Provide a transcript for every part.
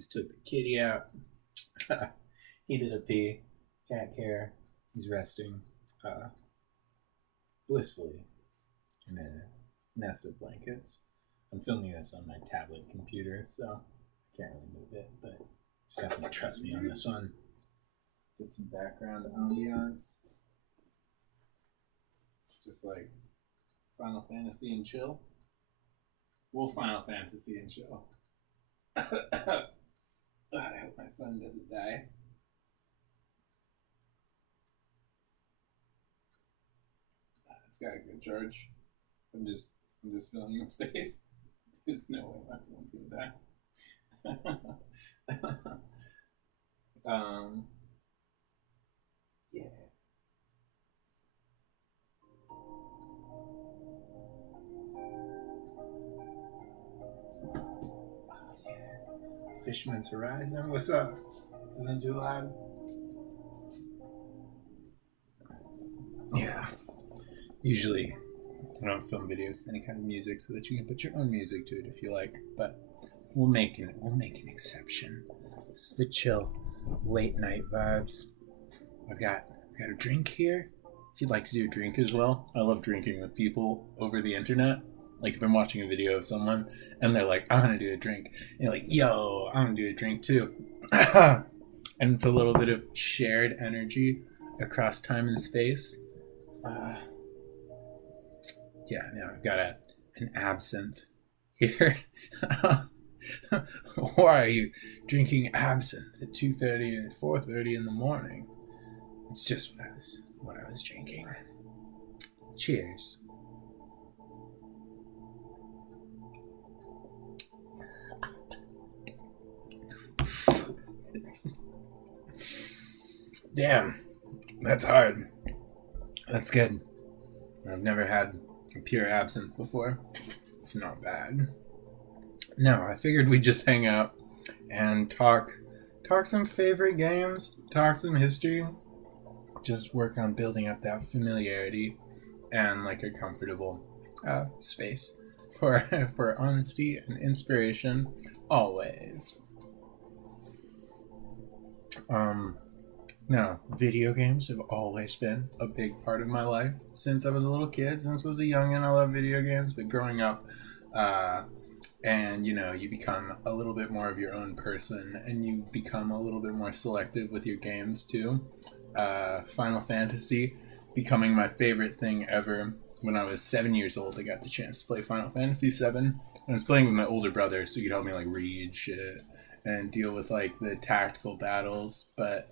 Just took the kitty out. He did a pee. Cat care. He's resting blissfully in a nest of blankets. I'm filming this on my tablet computer, so I can't really move it, but just have to trust me on this one. Get some background ambiance. It's just like Final Fantasy and chill. Well, Final Fantasy and chill. I hope my phone doesn't die. It's got a good charge. I'm just filling the space. There's no way my phone's gonna die. Yeah. Fisherman's Horizon. What's up? This isn't too loud. Yeah. Usually, I don't film videos with any kind of music so that you can put your own music to it if you like. But we'll make an exception. This is the chill, late night vibes. I've got a drink here. If you'd like to do a drink as well, I love drinking with people over the internet. Like if I'm watching a video of someone and they're like, "I want to do a drink," and you're like, "Yo, I want to do a drink too." And it's a little bit of shared energy across time and space. Yeah, now I've got an absinthe here. Why are you drinking absinthe at 2:30 and 4:30 in the morning? It's just what I was drinking. Cheers. Damn, that's hard. That's good. I've never had a pure absinthe before. It's not bad. No, I figured we'd just hang out and talk some favorite games, talk some history, just work on building up that familiarity and like a comfortable space for honesty and inspiration always. No, video games have always been a big part of my life since I was a little kid. Since I was a youngin', I love video games. But growing up, and you become a little bit more of your own person, and you become a little bit more selective with your games too. Final Fantasy becoming my favorite thing ever. When I was 7 years old, I got the chance to play Final Fantasy VII. I was playing with my older brother, so he could help me like read shit and deal with like the tactical battles, but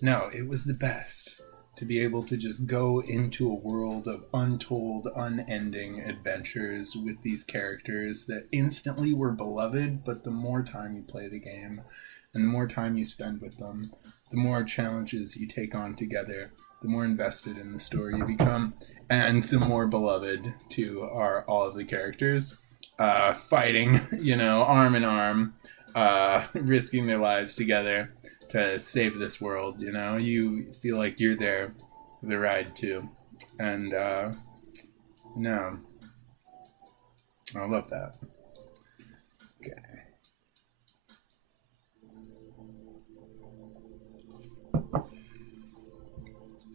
no, it was the best to be able to just go into a world of untold, unending adventures with these characters that instantly were beloved, but the more time you play the game and the more time you spend with them, the more challenges you take on together, the more invested in the story you become, and the more beloved too are all of the characters. Fighting, arm in arm, risking their lives together to save this world. You feel like you're there for the ride too. And no, I love that. Okay.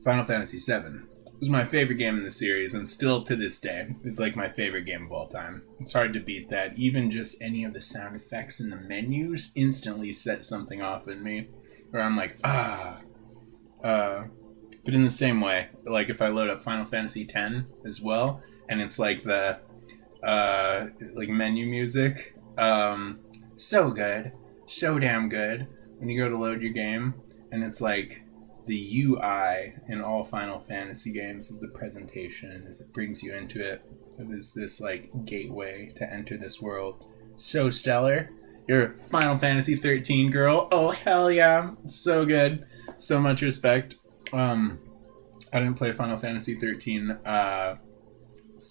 Final Fantasy VII was my favorite game in the series, and still to this day, it's like my favorite game of all time. It's hard to beat that. Even just any of the sound effects in the menus instantly set something off in me, where I'm like, But in the same way, like if I load up Final Fantasy X as well, and it's like the like menu music, so good, so damn good. When you go to load your game, and it's like the UI in all Final Fantasy games is the presentation as it brings you into it. It is this like gateway to enter this world. So stellar. You're a Final Fantasy XIII girl. Oh hell yeah. So good. So much respect. I didn't play Final Fantasy XIII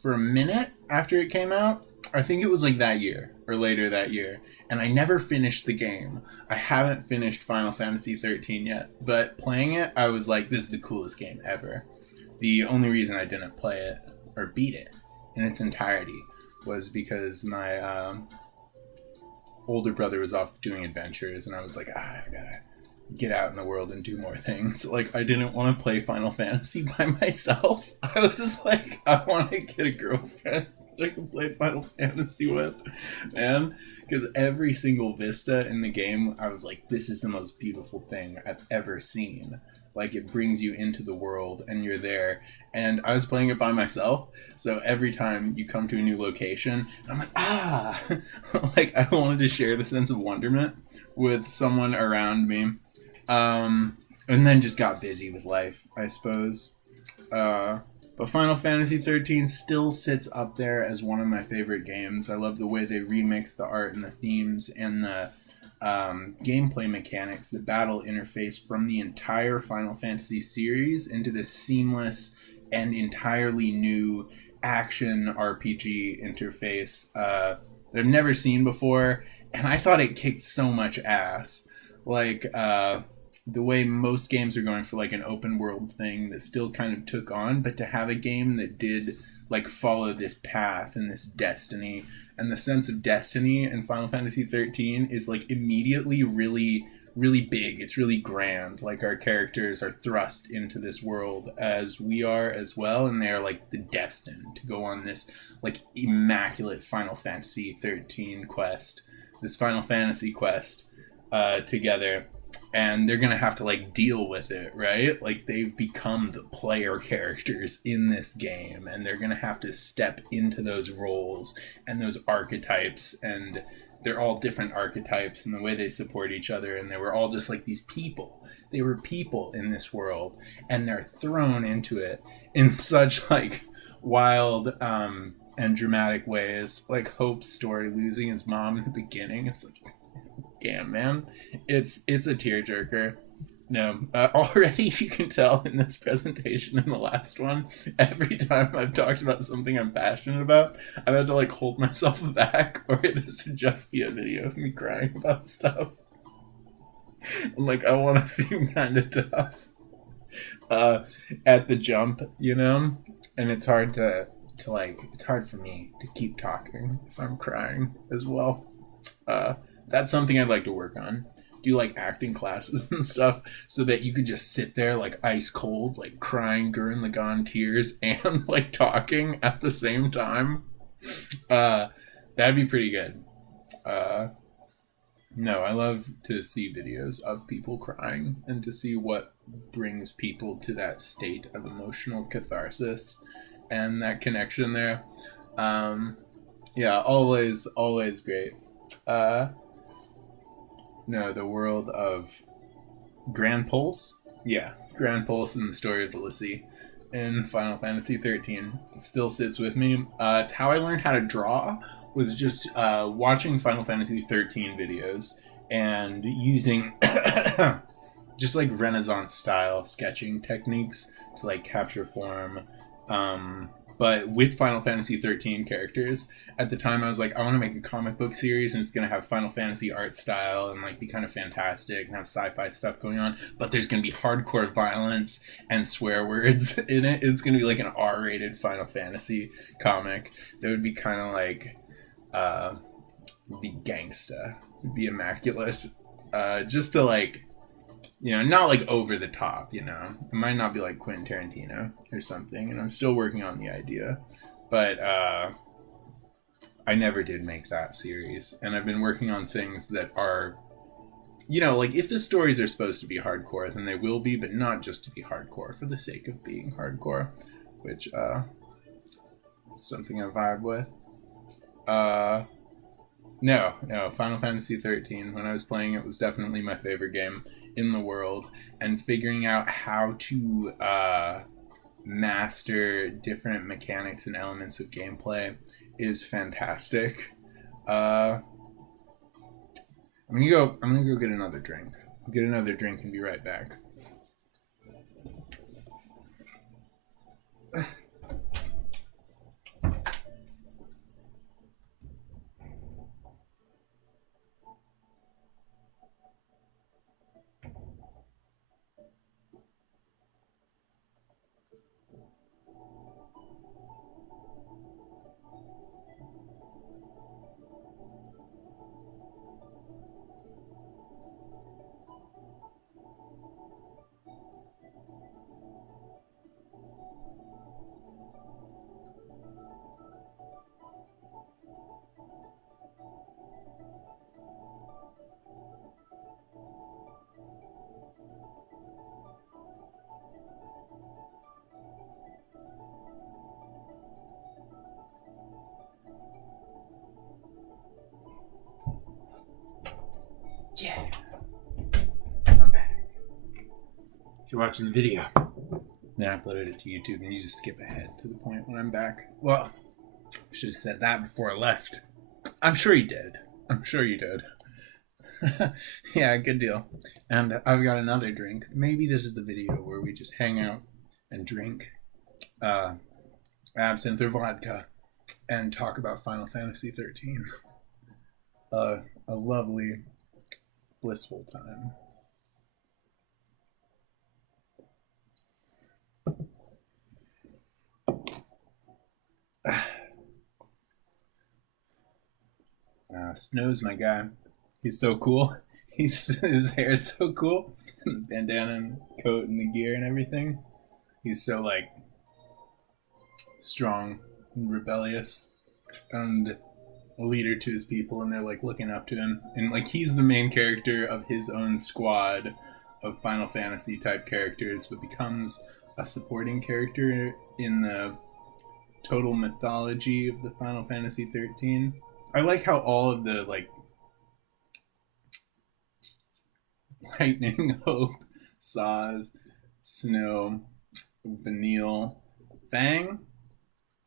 for a minute after it came out. I think it was like that year or later that year. And I never finished the game. I haven't finished Final Fantasy XIII yet. But playing it, I was like, this is the coolest game ever. The only reason I didn't play it or beat it in its entirety was because my older brother was off doing adventures, and I was like, I gotta get out in the world and do more things. Like, I didn't want to play Final Fantasy by myself. I was like, I want to get a girlfriend I can play Final Fantasy with, man. Because every single vista in the game, I was like, this is the most beautiful thing I've ever seen. Like, it brings you into the world and you're there. And I was playing it by myself, so every time you come to a new location, I'm like, ah! Like, I wanted to share the sense of wonderment with someone around me. And then just got busy with life, I suppose. But Final Fantasy XIII still sits up there as one of my favorite games. I love the way they remix the art and the themes and the gameplay mechanics, the battle interface from the entire Final Fantasy series into this seamless and entirely new action RPG interface that I've never seen before. And I thought it kicked so much ass. Like, the way most games are going for like an open world thing that still kind of took on, but to have a game that did like follow this path and this destiny, and the sense of destiny in Final Fantasy 13 is like immediately really big. It's really grand. Like, our characters are thrust into this world as we are as well, and they're like the destined to go on this like immaculate Final Fantasy 13 quest, this Final Fantasy quest together. And they're gonna have to like deal with it, right? Like, they've become the player characters in this game, and they're gonna have to step into those roles and those archetypes, and they're all different archetypes and the way they support each other, and they were all just like these people. They were people in this world, and they're thrown into it in such like wild and dramatic ways. Like Hope's story, losing his mom in the beginning, it's like, damn, man, it's a tearjerker. No, already you can tell in this presentation and the last one, every time I've talked about something I'm passionate about, I've had to like hold myself back, or this would just be a video of me crying about stuff. I'm like, I want to seem kind of tough at the jump, you know? And it's hard to like, it's hard for me to keep talking if I'm crying as well. That's something I'd like to work on. Do like acting classes and stuff so that you could just sit there like ice cold, like crying Gurren Lagann tears and like talking at the same time. That'd be pretty good. No, I love to see videos of people crying and to see what brings people to that state of emotional catharsis and that connection there. Yeah, always great. No, the world of Grand Pulse. Yeah, Grand Pulse and the story of Felicity in Final Fantasy 13 still sits with me. It's how I learned how to draw, was just watching Final Fantasy 13 videos and using just like Renaissance style sketching techniques to like capture form. But with Final Fantasy 13 characters, at the time I was like, I want to make a comic book series and it's going to have Final Fantasy art style and like be kind of fantastic and have sci-fi stuff going on, but there's going to be hardcore violence and swear words in it. It's going to be like an R-rated Final Fantasy comic that would be kind of like, be gangsta, be immaculate, just to like, you know, not like over the top, you know. It might not be like Quentin Tarantino or something, and I'm still working on the idea. But I never did make that series, and I've been working on things that are, you know, like if the stories are supposed to be hardcore, then they will be, but not just to be hardcore for the sake of being hardcore, which is something I vibe with. No, Final Fantasy 13, when I was playing it, was definitely my favorite game in the world, and figuring out how to master different mechanics and elements of gameplay is fantastic. I'm gonna go get another drink. I'll get another drink and be right back. You're watching the video. Then I uploaded it to YouTube, and you just skip ahead to the point when I'm back. Well, I should have said that before I left. I'm sure you did. Yeah, good deal. And I've got another drink. Maybe this is the video where we just hang out and drink absinthe or vodka and talk about Final Fantasy XIII. A lovely, blissful time. Snow's my guy. He's so cool. His hair is so cool. And the bandana and coat and the gear and everything. He's so, like, strong and rebellious. And a leader to his people. And they're, like, looking up to him. And, like, he's the main character of his own squad of Final Fantasy type characters. But becomes a supporting character in the total mythology of the Final Fantasy XIII. I like how all of the, like, Lightning, Hope, Saz, Snow, Vanille, Fang,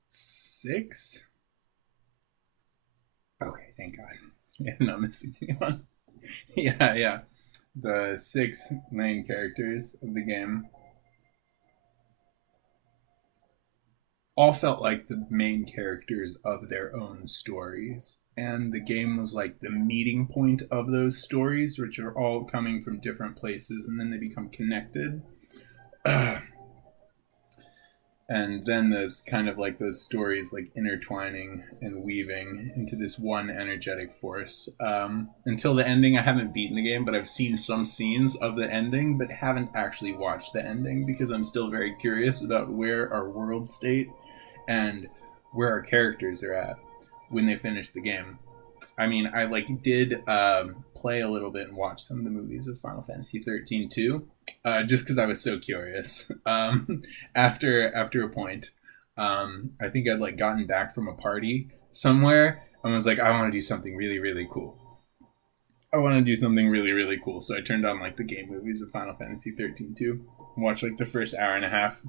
6? Okay, thank God. Yeah, not missing anyone. Yeah. The 6 main characters of the game all felt like the main characters of their own stories. And the game was like the meeting point of those stories, which are all coming from different places, and then they become connected. And then there's kind of like those stories like intertwining and weaving into this one energetic force. Until the ending, I haven't beaten the game, but I've seen some scenes of the ending, but haven't actually watched the ending because I'm still very curious about where our world state and where our characters are at when they finish the game. I mean, I did play a little bit and watch some of the movies of Final Fantasy XIII too, just because I was so curious. After a point, I think I'd gotten back from a party somewhere and was like, I want to do something really, really cool. So I turned on the game movies of Final Fantasy XIII too, and watched the first hour and a half.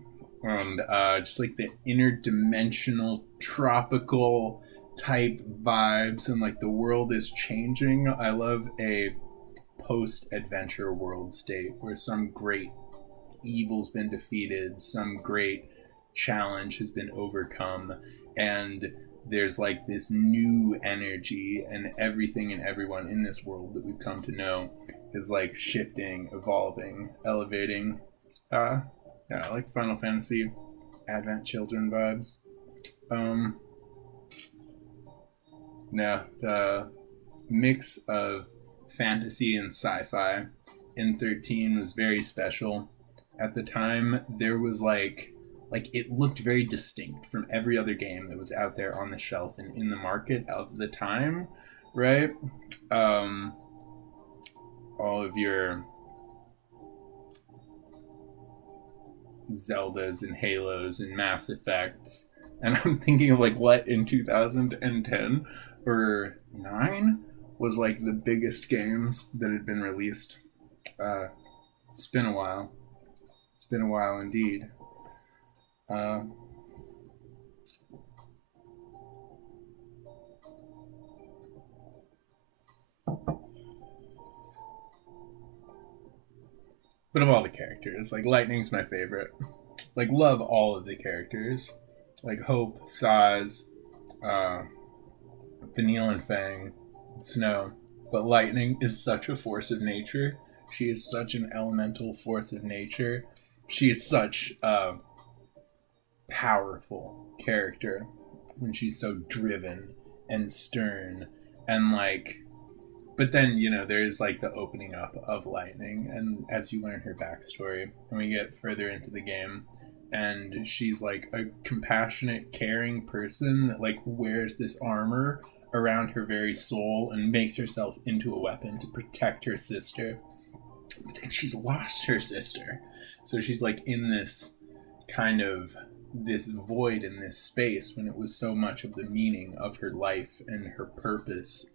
And just the interdimensional tropical type vibes, and the world is changing. I love a post-adventure world state where some great evil's been defeated, some great challenge has been overcome, and there's this new energy, and everything and everyone in this world that we've come to know is shifting, evolving, elevating. Yeah, I like Final Fantasy Advent Children vibes. The mix of fantasy and sci-fi in 13 was very special. At the time, there was it looked very distinct from every other game that was out there on the shelf and in the market of the time, right? All of your Zeldas and Halos and Mass Effects, and I'm thinking of what in 2010 or 9 was the biggest games that had been released. It's been a while indeed. But of all the characters, Lightning's my favorite. Love all of the characters. Hope, Saz, Vanille and Fang, Snow. But Lightning is such a force of nature. She is such an elemental force of nature. She is such a powerful character when she's so driven and stern and but then, there's the opening up of Lightning, and as you learn her backstory and we get further into the game, and she's a compassionate, caring person that wears this armor around her very soul and makes herself into a weapon to protect her sister. But then she's lost her sister, so she's in this kind of this void in this space when it was so much of the meaning of her life and her purpose.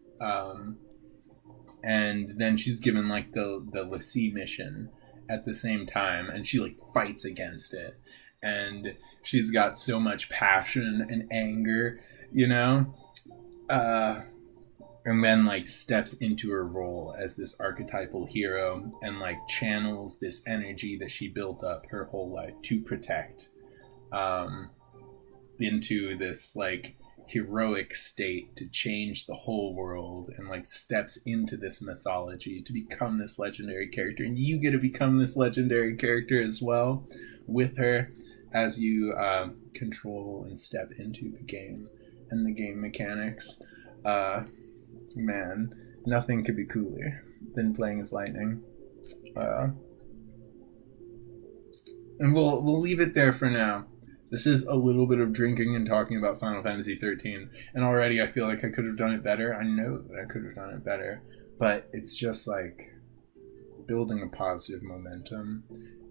And then she's given the Lassie mission, at the same time, and she like fights against it, and she's got so much passion and anger, you know, and then like steps into her role as this archetypal hero and like channels this energy that she built up her whole life to protect, into this like heroic state to change the whole world, and like steps into this mythology to become this legendary character. And you get to become this legendary character as well with her as you control and step into the game and the game mechanics. Man, nothing could be cooler than playing as Lightning. And we'll leave it there for now. This is a little bit of drinking and talking about Final Fantasy XIII, and already I feel like I could have done it better. I know that I could have done it better, but it's just like building a positive momentum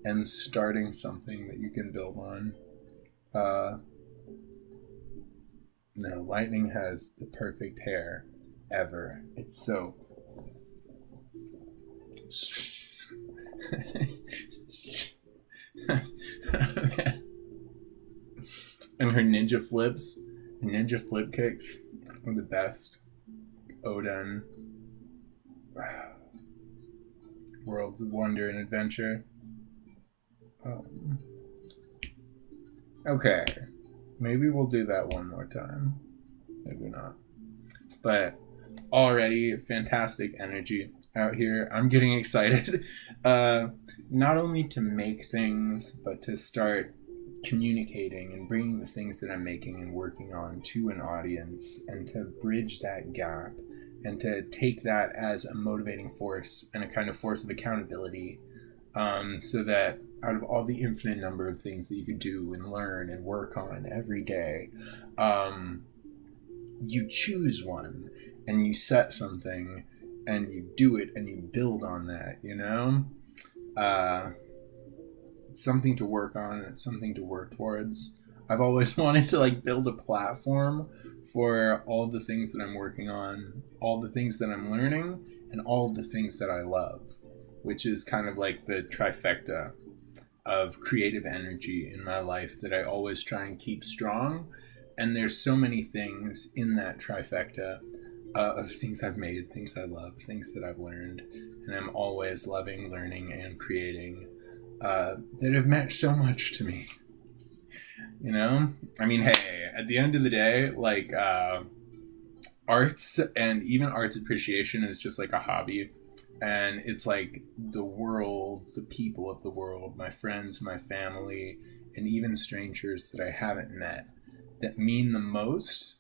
and starting something that you can build on. No, Lightning has the perfect hair ever. It's so... And her ninja flips, ninja flip kicks are the best. Oden. Worlds of wonder and adventure. Okay. Maybe we'll do that one more time. Maybe not. But already fantastic energy out here. I'm getting excited. Not only to make things, but to start communicating and bringing the things that I'm making and working on to an audience, and to bridge that gap, and to take that as a motivating force and a kind of force of accountability, so that out of all the infinite number of things that you could do and learn and work on every day, you choose one and you set something and you do it and you build on that, you know? It's something to work on, and it's something to work towards. I've always wanted to like build a platform for all the things that I'm working on, all the things that I'm learning, and all the things that I love, which is kind of like the trifecta of creative energy in my life that I always try and keep strong. And there's so many things in that trifecta of things I've made, things I love, things that I've learned, and I'm always loving, learning, and creating, that have meant so much to me. You know? I mean, hey, at the end of the day, like, arts and even arts appreciation is just like a hobby. And it's like the world, the people of the world, my friends, my family, and even strangers that I haven't met that mean the most.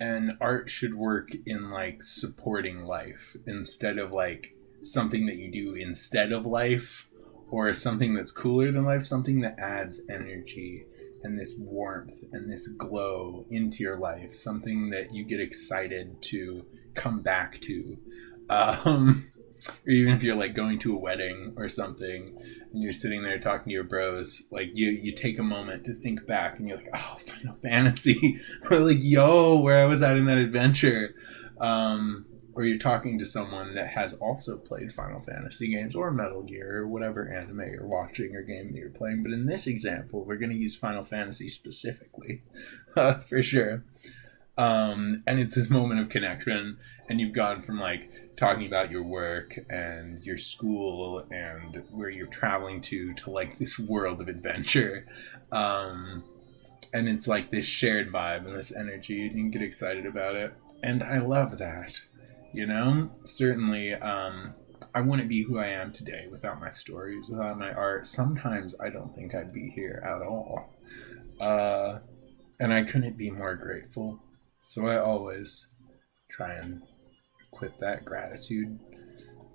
And art should work in like supporting life instead of like something that you do instead of life, or something that's cooler than life, something that adds energy and this warmth and this glow into your life, something that you get excited to come back to. Or even if you're like going to a wedding or something and you're sitting there talking to your bros, like you take a moment to think back and you're like, oh, Final Fantasy. Or like, yo, where I was at in that adventure. Or you're talking to someone that has also played Final Fantasy games or Metal Gear or whatever anime you're watching or game that you're playing. But in this example, we're going to use Final Fantasy specifically, for sure. And it's this moment of connection, and you've gone from like talking about your work and your school and where you're traveling to like this world of adventure. And it's like this shared vibe and this energy, and you can get excited about it. And I love that. You know, certainly, I wouldn't be who I am today without my stories, without my art. Sometimes I don't think I'd be here at all. And I couldn't be more grateful. So I always try and equip that gratitude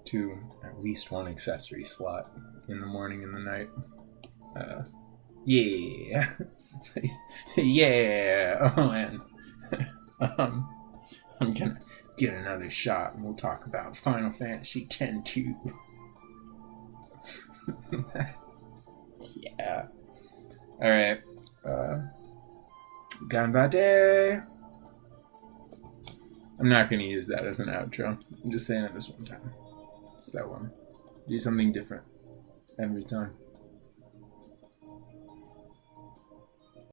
to at least one accessory slot in the morning and the night. Yeah. Yeah. Oh, man. I'm gonna get another shot and we'll talk about Final Fantasy X-2. Yeah. Alright. Ganbate. I'm not gonna use that as an outro. I'm just saying it this one time. It's that one. Do something different. every time.